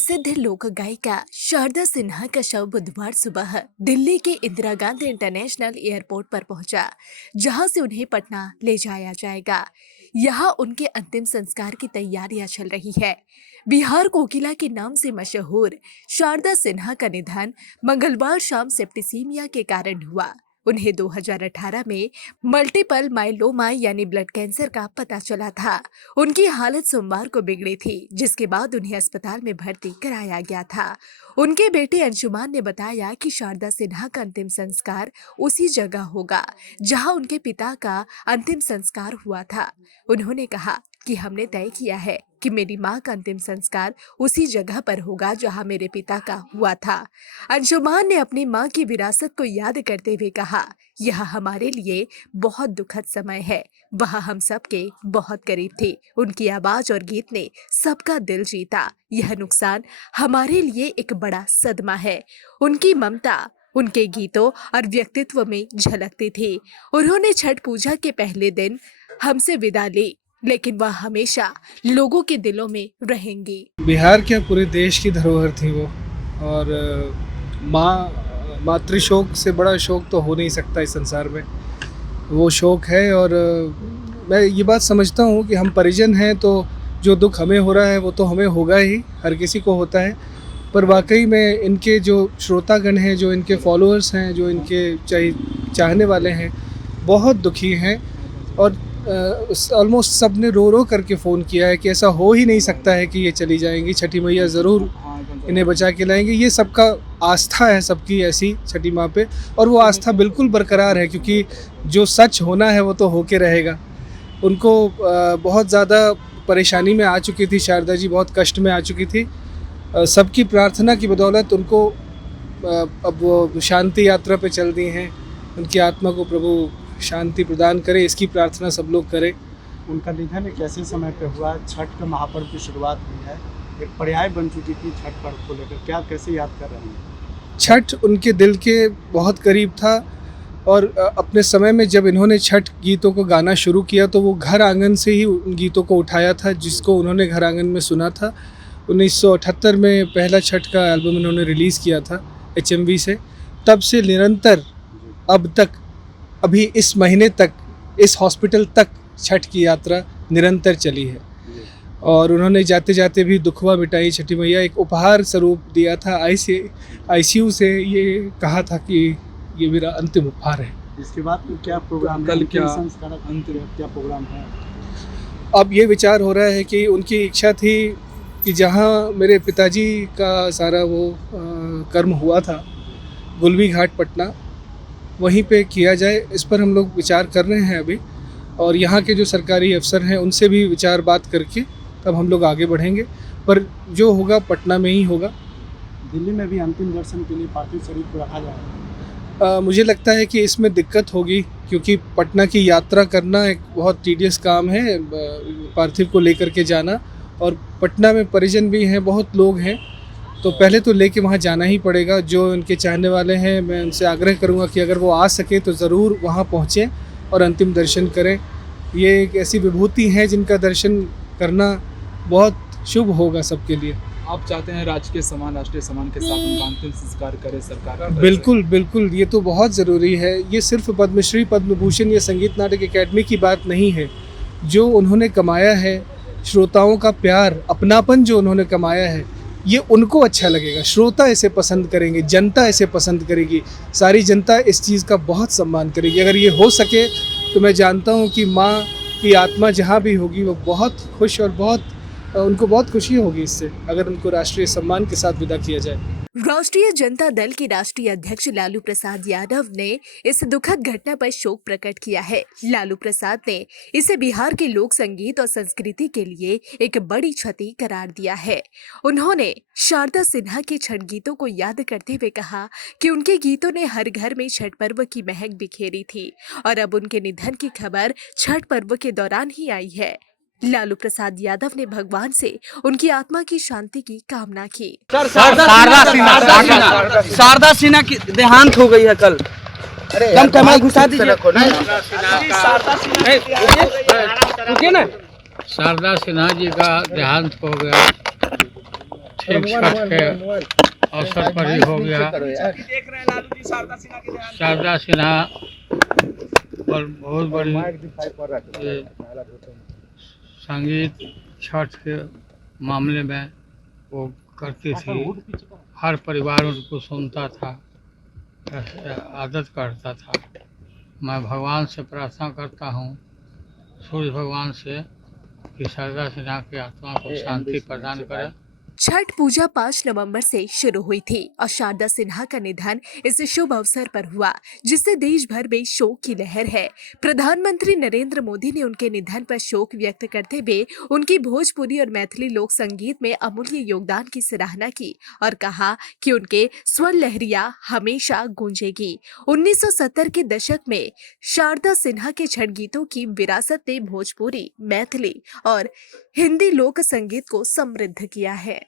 प्रसिद्ध लोक गायिका शारदा सिन्हा का शव बुधवार सुबह दिल्ली के इंदिरा गांधी इंटरनेशनल एयरपोर्ट पर पहुंचा, जहां से उन्हें पटना ले जाया जाएगा। यहां उनके अंतिम संस्कार की तैयारियां चल रही है। बिहार कोकिला के नाम से मशहूर शारदा सिन्हा का निधन मंगलवार शाम सेप्टिसीमिया के कारण हुआ। उन्हें 2018 में मल्टीपल माइलोमा यानी ब्लड कैंसर का पता चला था। उनकी हालत सोमवार को बिगड़ी थी, जिसके बाद उन्हें अस्पताल में भर्ती कराया गया था। उनके बेटे अंशुमान ने बताया कि शारदा सिन्हा का अंतिम संस्कार उसी जगह होगा जहां उनके पिता का अंतिम संस्कार हुआ था। उन्होंने कहा कि हमने तय किया है कि मेरी मां का अंतिम संस्कार उसी जगह पर होगा जहां मेरे पिता का हुआ था। अंशुमान ने अपनी मां की विरासत को याद करते हुए कहा, यह हमारे लिए बहुत दुखद समय है। वह हम सबके बहुत करीब थी। उनकी आवाज और गीत ने सबका दिल जीता। यह नुकसान हमारे लिए एक बड़ा सदमा है। उनकी ममता उनके गीतों और व्यक्तित्व में झलकती थी। उन्होंने छठ पूजा के पहले दिन हमसे विदा ली, लेकिन वह हमेशा लोगों के दिलों में रहेंगी। बिहार क्या पूरे देश की धरोहर थी वो। और मातृशोक से बड़ा शोक तो हो नहीं सकता इस संसार में। वो शोक है। और मैं ये बात समझता हूँ कि हम परिजन हैं तो जो दुख हमें हो रहा है वो तो हमें होगा ही, हर किसी को होता है। पर वाकई में इनके जो श्रोतागण हैं, जो इनके फॉलोअर्स हैं, जो इनके चाहने वाले हैं, बहुत दुखी हैं। और ऑलमोस्ट सब ने रो रो करके फ़ोन किया है कि ऐसा हो ही नहीं सकता है कि ये चली जाएंगी। छठी मैया ज़रूर इन्हें बचा के लाएंगे। ये सबका आस्था है, सबकी ऐसी छठी माँ पे। और वो आस्था बिल्कुल बरकरार है, क्योंकि जो सच होना है वो तो होके रहेगा। उनको बहुत ज़्यादा परेशानी में आ चुकी थी शारदा जी, बहुत कष्ट में आ चुकी थी। सबकी प्रार्थना की बदौलत उनको अब वो शांति यात्रा पे चल दी हैं। उनकी आत्मा को प्रभु शांति प्रदान करे, इसकी प्रार्थना सब लोग करें। उनका निधन एक ऐसे समय पे हुआ, छठ के महापर्व की शुरुआत हुई है, एक पर्याय बन चुकी थी छठ पर्व को लेकर। क्या कैसे याद कर रहे हैं? छठ उनके दिल के बहुत करीब था। और अपने समय में जब इन्होंने छठ गीतों को गाना शुरू किया तो वो घर आंगन से ही उन गीतों को उठाया था, जिसको उन्होंने घर आंगन में सुना था। 1978 में पहला छठ का एल्बम इन्होंने रिलीज़ किया था HMV से। तब से निरंतर अब तक, अभी इस महीने तक, इस हॉस्पिटल तक छठ की यात्रा निरंतर चली है। और उन्होंने जाते जाते भी दुखवा मिटाई छठी मैया, एक उपहार स्वरूप दिया था। ICU से ये कहा था कि ये मेरा अंतिम उपहार है। इसके बाद क्या प्रोग्राम, कल क्या संस्कार, अंतिम क्या प्रोग्राम है? अब ये विचार हो रहा है कि उनकी इच्छा थी कि जहाँ मेरे पिताजी का सारा वो कर्म हुआ था, गुलबी घाट पटना, वहीं पे किया जाए। इस पर हम लोग विचार कर रहे हैं अभी। और यहाँ के जो सरकारी अफसर हैं उनसे भी विचार बात करके तब हम लोग आगे बढ़ेंगे। पर जो होगा पटना में ही होगा। दिल्ली में भी अंतिम दर्शन के लिए पार्थिव शरीर को रखा जाएगा। मुझे लगता है कि इसमें दिक्कत होगी, क्योंकि पटना की यात्रा करना एक बहुत टीडियस काम है, पार्थिव को लेकर के जाना। और पटना में परिजन भी हैं, बहुत लोग हैं, तो पहले तो लेके वहाँ जाना ही पड़ेगा। जो उनके चाहने वाले हैं, मैं उनसे आग्रह करूँगा कि अगर वो आ सके तो ज़रूर वहाँ पहुँचें और अंतिम दर्शन करें। ये एक ऐसी विभूति है जिनका दर्शन करना बहुत शुभ होगा सबके लिए। आप चाहते हैं राष्ट्रीय सम्मान के साथ उनका अंतिम संस्कार करे सरकार? बिल्कुल बिल्कुल, ये तो बहुत ज़रूरी है। ये सिर्फ पद्मश्री, पद्म भूषण या संगीत नाटक अकेडमी की बात नहीं है। जो उन्होंने कमाया है, श्रोताओं का प्यार, अपनापन जो उन्होंने कमाया है, ये उनको अच्छा लगेगा। श्रोता इसे पसंद करेंगे, जनता इसे पसंद करेगी, सारी जनता इस चीज़ का बहुत सम्मान करेगी। अगर ये हो सके तो मैं जानता हूँ कि माँ की आत्मा जहाँ भी होगी वो बहुत खुश और उनको बहुत खुशी होगी इससे, अगर उनको राष्ट्रीय सम्मान के साथ विदा किया जाए। राष्ट्रीय जनता दल के राष्ट्रीय अध्यक्ष लालू प्रसाद यादव ने इस दुखद घटना पर शोक प्रकट किया है। लालू प्रसाद ने इसे बिहार के लोक संगीत और संस्कृति के लिए एक बड़ी क्षति करार दिया है। उन्होंने शारदा सिन्हा के छठ गीतों को याद करते हुए कहा कि उनके गीतों ने हर घर में छठ पर्व की महक बिखेरी थी और अब उनके निधन की खबर छठ पर्व के दौरान ही आई है। लालू प्रसाद यादव ने भगवान से उनकी आत्मा की शांति की कामना की। शारदा सिन्हा की देहांत हो गई है कल। कम कैमरा घुसा दीजिए। शारदा सिन्हा जी का देहांत हो गया। ठीक छठ के अवसर पर ही हो गया। शारदा सिन्हा और बहुत बड़ी ये संगीत छठ के मामले में वो करती थी। हर परिवार उनको सुनता था, आदत करता था। मैं भगवान से प्रार्थना करता हूँ, सूर्य भगवान से, कि शारदा सिन्हा की आत्मा को शांति प्रदान करे। छठ पूजा 5 नवंबर से शुरू हुई थी और शारदा सिन्हा का निधन इस शुभ अवसर पर हुआ, जिससे देश भर में शोक की लहर है। प्रधानमंत्री नरेंद्र मोदी ने उनके निधन पर शोक व्यक्त करते हुए उनकी भोजपुरी और मैथिली लोक संगीत में अमूल्य योगदान की सराहना की और कहा कि उनके स्वर लहरिया हमेशा गूंजेगी। 1970 के दशक में शारदा सिन्हा के छठ गीतों की विरासत ने भोजपुरी, मैथिली और हिंदी लोक संगीत को समृद्ध किया है।